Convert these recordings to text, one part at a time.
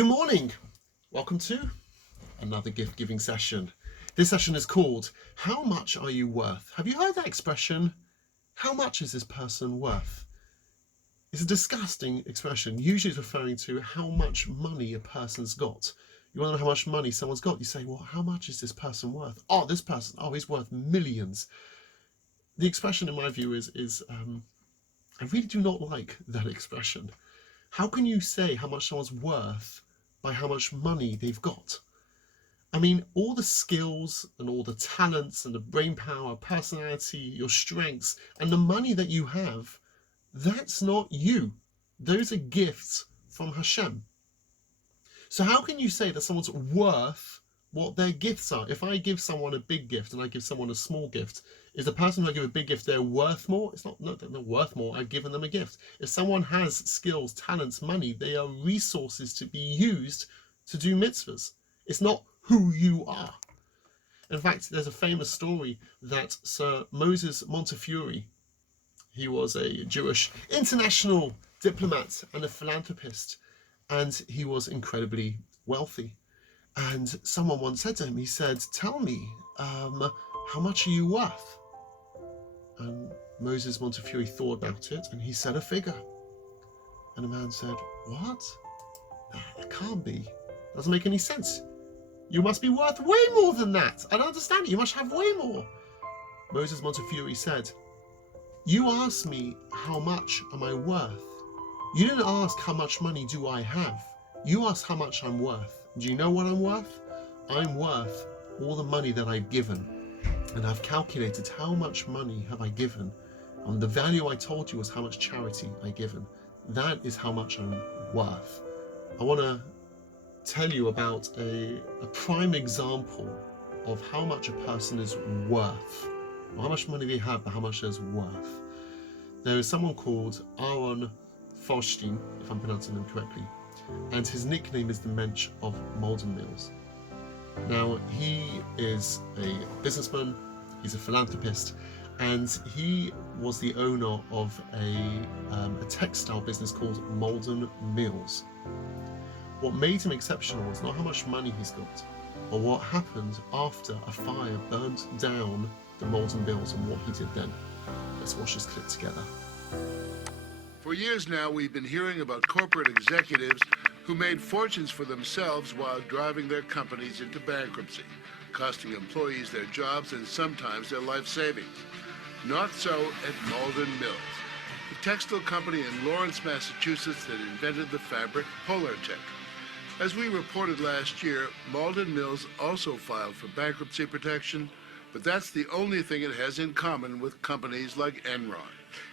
Good morning. Welcome to another gift giving session. This session is called How Much Are You Worth? Have you heard that expression? How much is this person worth? It's a disgusting expression. Usually it's referring to how much money a person's got. You want to know how much money someone's got? You say, well, how much is this person worth? Oh, this person, he's worth millions. The expression in my view is I really do not like that expression. How can you say how much someone's worth by how much money they've got? I mean, all the skills and all the talents and the brain power, personality, your strengths, and the money that you have, that's not you. Those are gifts from Hashem. So how can you say that someone's worth what their gifts are? If I give someone a big gift and I give someone a small gift, is the person who I give a big gift, they're worth more? It's not, no, they're not worth more. I've given them a gift. If someone has skills, talents, money, they are resources to be used to do mitzvahs. It's not who you are. In fact, there's a famous story that Sir Moses Montefiore, he was a Jewish international diplomat and a philanthropist, and he was incredibly wealthy. And someone once said to him, he said, tell me, how much are you worth? And Moses Montefiore thought about it, and he said a figure. And the man said, what? That can't be. Doesn't make any sense. You must be worth way more than that. I don't understand it. You must have way more. Moses Montefiore said, you asked me how much am I worth. You didn't ask how much money do I have. You asked how much I'm worth. Do you know what I'm worth? I'm worth all the money that I've given. And I've calculated how much money have I given. And the value I told you was how much charity I given. That is how much I'm worth. I want to tell you about a prime example of how much a person is worth. Not how much money they have, but how much they're worth. There is someone called Aaron Falstein, if I'm pronouncing him correctly, and his nickname is the Mensch of Malden Mills. Now, he is a businessman, he's a philanthropist, and he was the owner of a textile business called Malden Mills. What made him exceptional was not how much money he's got, but what happened after a fire burned down the Malden Mills and what he did then. Let's watch this clip together. For years now, we've been hearing about corporate executives who made fortunes for themselves while driving their companies into bankruptcy, costing employees their jobs and sometimes their life savings. Not so at Malden Mills, the textile company in Lawrence, Massachusetts that invented the fabric Polartec. As we reported last year, Malden Mills also filed for bankruptcy protection, but that's the only thing it has in common with companies like Enron.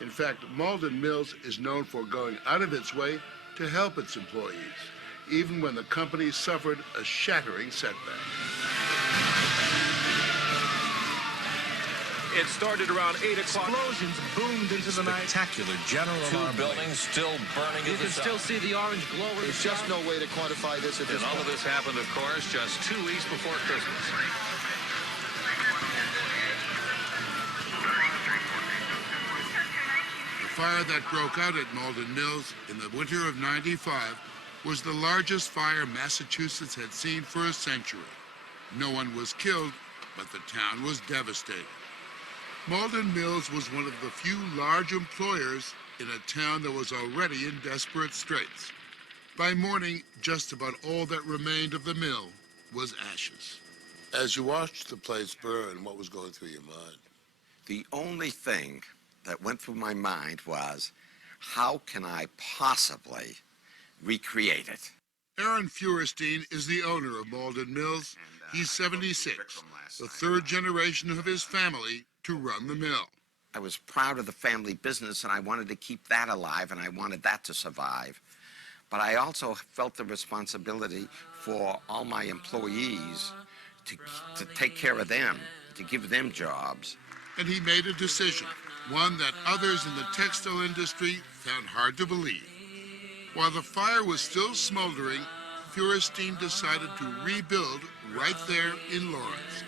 In fact, Malden Mills is known for going out of its way to help its employees, even when the company suffered a shattering setback. It started around 8 o'clock. Explosions boomed into the night. Spectacular general alarm. Two buildings still burning. You can still see the orange glow. There's just no way to quantify this at this And all point. of this happened, of course, just 2 weeks before Christmas. The fire that broke out at Malden Mills in the winter of '95 was the largest fire Massachusetts had seen for a century. No one was killed, but the town was devastated. Malden Mills was one of the few large employers in a town that was already in desperate straits. By morning, just about all that remained of the mill was ashes. As you watched the place burn, what was going through your mind? The only thing that went through my mind was, how can I possibly recreate it? Aaron Feuerstein is the owner of Malden Mills. He's 76, the third generation of his family to run the mill. I was proud of the family business, and I wanted to keep that alive, and I wanted that to survive. But I also felt the responsibility for all my employees to take care of them, to give them jobs. And he made a decision, one that others in the textile industry found hard to believe. While the fire was still smoldering, Feuerstein decided to rebuild right there in Lawrence.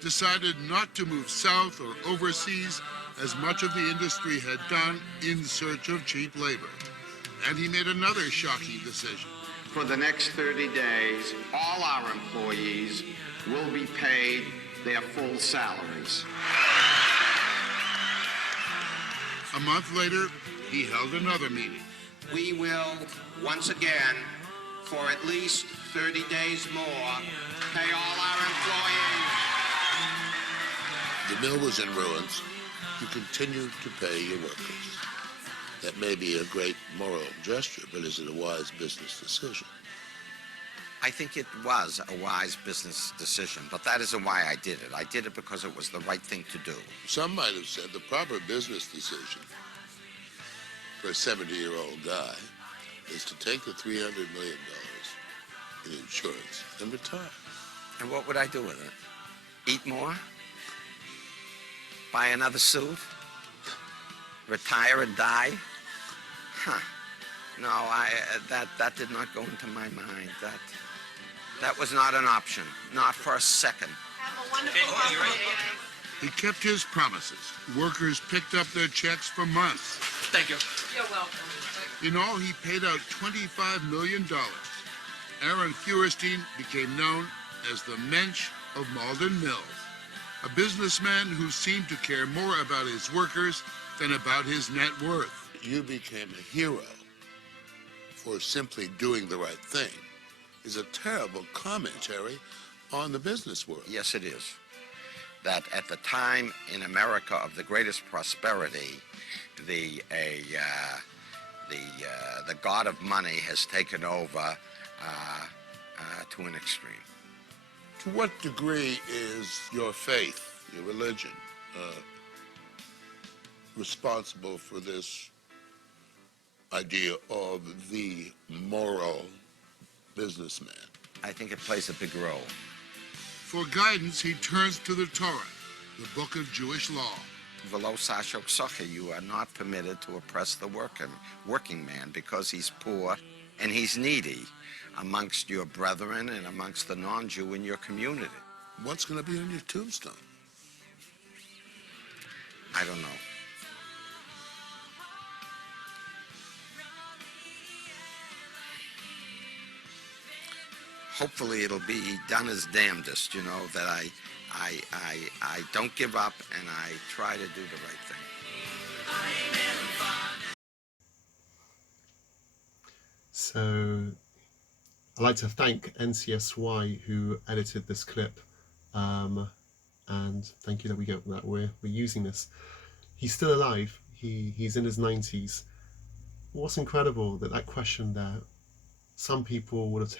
Decided not to move south or overseas as much of the industry had done in search of cheap labor. And he made another shocking decision. for the next 30 days, all our employees will be paid their full salaries. A month later, he held another meeting. We will, once again, for at least 30 days more, pay all our employees. The mill was in ruins. You continued to pay your workers. That may be a great moral gesture, but is it a wise business decision? I think it was a wise business decision, but that isn't why I did it. I did it because it was the right thing to do. Some might have said the proper business decision for a 70-year-old guy is to take the $300 million in insurance and retire. And what would I do with it? Eat more? Buy another suit? Retire and die? Huh. No, that did not go into my mind. That was not an option. Not for a second. Have a wonderful holiday. He kept his promises. Workers picked up their checks for months. Thank you. You're welcome. In all, he paid out $25 million. Aaron Feuerstein became known as the Mensch of Malden Mills, a businessman who seemed to care more about his workers than about his net worth. You became a hero for simply doing the right thing is a terrible commentary on the business world. Yes, it is. That at the time in America of the greatest prosperity, the god of money has taken over to an extreme. To what degree is your faith, your religion, responsible for this idea of the moral businessman? I think it plays a big role. For guidance, he turns to the Torah, the book of Jewish law. Velo sashok socha, you are not permitted to oppress the working man because he's poor and he's needy amongst your brethren and amongst the non-Jew in your community. What's going to be on your tombstone? I don't know. Hopefully it'll be done as damnedest, you know, that I don't give up and I try to do the right thing. So I'd like to thank NCSY who edited this clip, and thank you that we're using this. He's still alive. He's in his 90s. What's incredible that question there, some people would have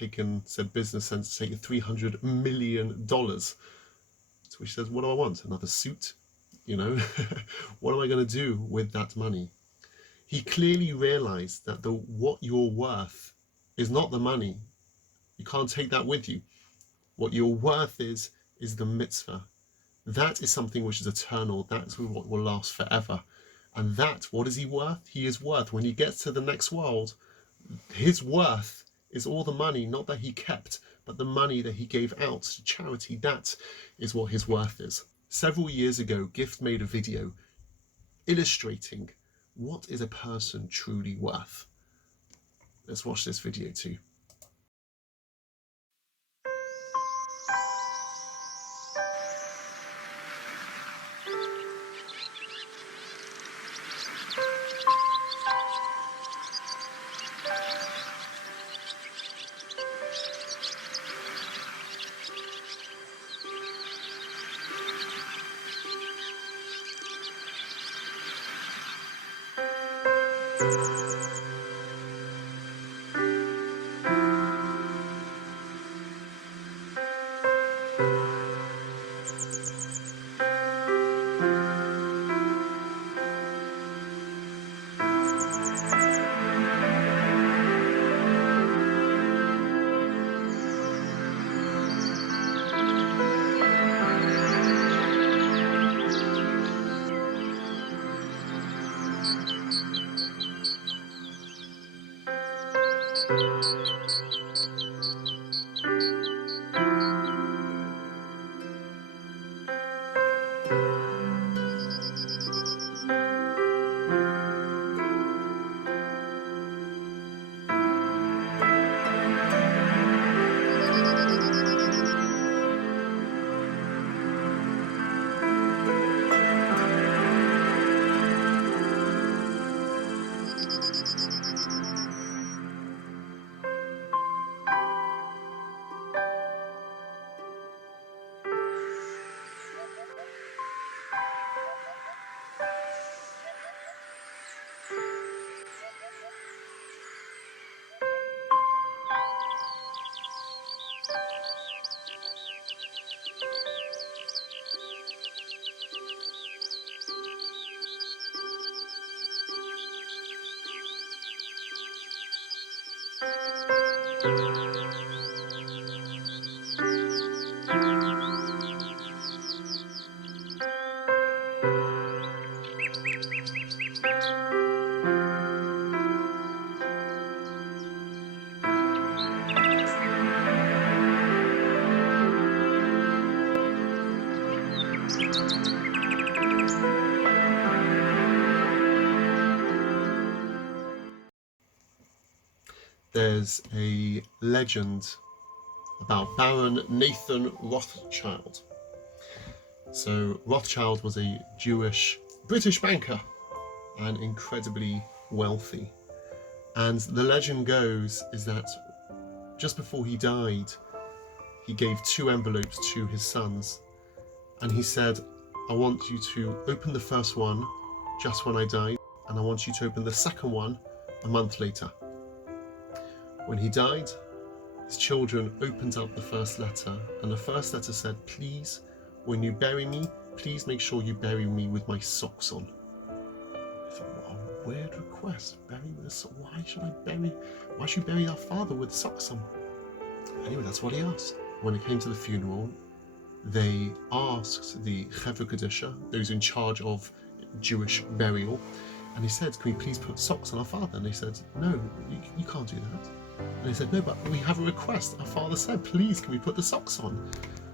said business sense, to take $300 million. To which he says, what do I want? Another suit? You know, what am I going to do with that money? He clearly realized that what you're worth is not the money. You can't take that with you. What your worth is the mitzvah. That is something which is eternal. That's what will last forever. And what is he worth? He is worth, when he gets to the next world, his worth is all the money, not that he kept, but the money that he gave out to charity. That is what his worth is. Several years ago, Gift made a video illustrating what is a person truly worth. Let's watch this video too. there's a legend about Baron Nathan Rothschild. So Rothschild was a Jewish British banker and incredibly wealthy. And the legend goes is that just before he died, he gave 2 envelopes to his sons, and he said, I want you to open the first one just when I die, and I want you to open the second one a month later. When he died, his children opened up the first letter, and the first letter said, please, when you bury me, please make sure you bury me with my socks on. I thought, what a weird request. Bury with a sock. Why should you bury our father with socks on? Anyway, that's what he asked. When it came to the funeral, they asked the Chevra Kadisha, those in charge of Jewish burial, and he said, can we please put socks on our father? And they said, no, you can't do that. And they said, no, but we have a request. Our father said, please, can we put the socks on?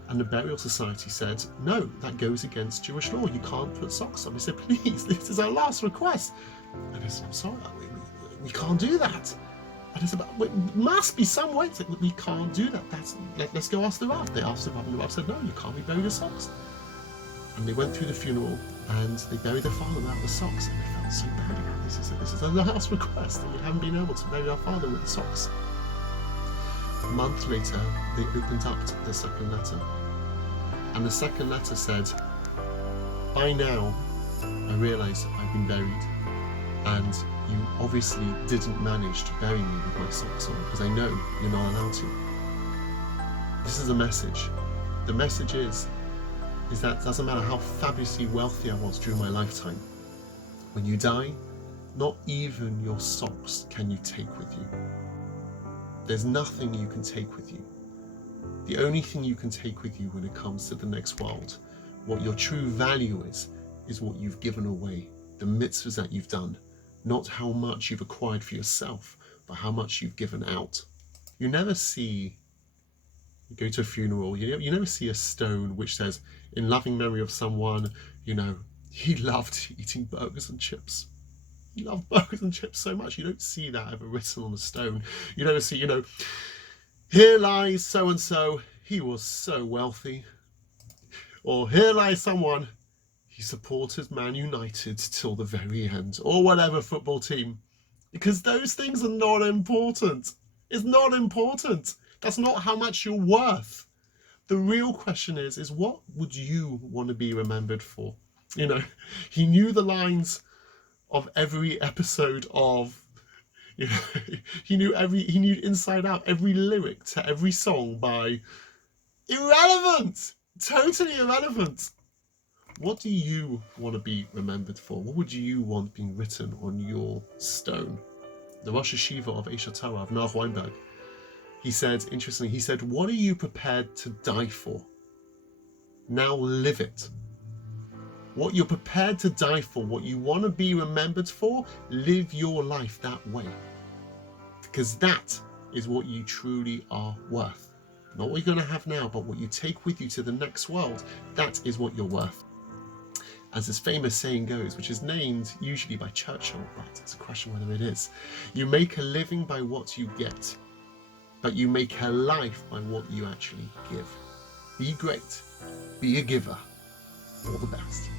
And the Burial Society said, no, that goes against Jewish law. You can't put socks on. He said, please, this is our last request. And they said, I'm sorry, we can't do that. And he said, but it must be some way. That we can't do that. Let's go ask the Rav. They asked the Rav, and the Rav said, no, you can't be buried with socks. And they went through the funeral, and they buried their father without the socks. And they felt so bad about this. He said, this is our last request, and we haven't been able to bury our father with the socks. A month later, they opened up the second letter. And the second letter said, by now, I realise I've been buried, and you obviously didn't manage to bury me with my socks on, because I know you're not allowed to. This is the message. The message is that it doesn't matter how fabulously wealthy I was during my lifetime. When you die, not even your socks can you take with you. There's nothing you can take with you. The only thing you can take with you when it comes to the next world, what your true value is what you've given away, the mitzvahs that you've done, not how much you've acquired for yourself, but how much you've given out. You never see, you go to a funeral, you never see a stone which says, in loving memory of someone, he loved eating burgers and chips. He loved burgers and chips so much. You don't see that ever written on a stone. You never see, here lies so-and-so, he was so wealthy. Or here lies someone, he supported Man United till the very end. Or whatever football team. Because those things are not important. It's not important. That's not how much you're worth. The real question is what would you want to be remembered for? He knew the lines of every episode of, he knew inside out every lyric to every song by irrelevant, totally irrelevant. What do you want to be remembered for? What would you want being written on your stone? The Rosh Hashiva of Aish HaTorah, of Noach Weinberg, he said, what are you prepared to die for? Now live it. What you're prepared to die for, what you want to be remembered for, live your life that way. Because that is what you truly are worth. Not what you're going to have now, but what you take with you to the next world, that is what you're worth. As this famous saying goes, which is named usually by Churchill, but it's a question whether it is. You make a living by what you get, but you make a life by what you actually give. Be great. Be a giver. All the best.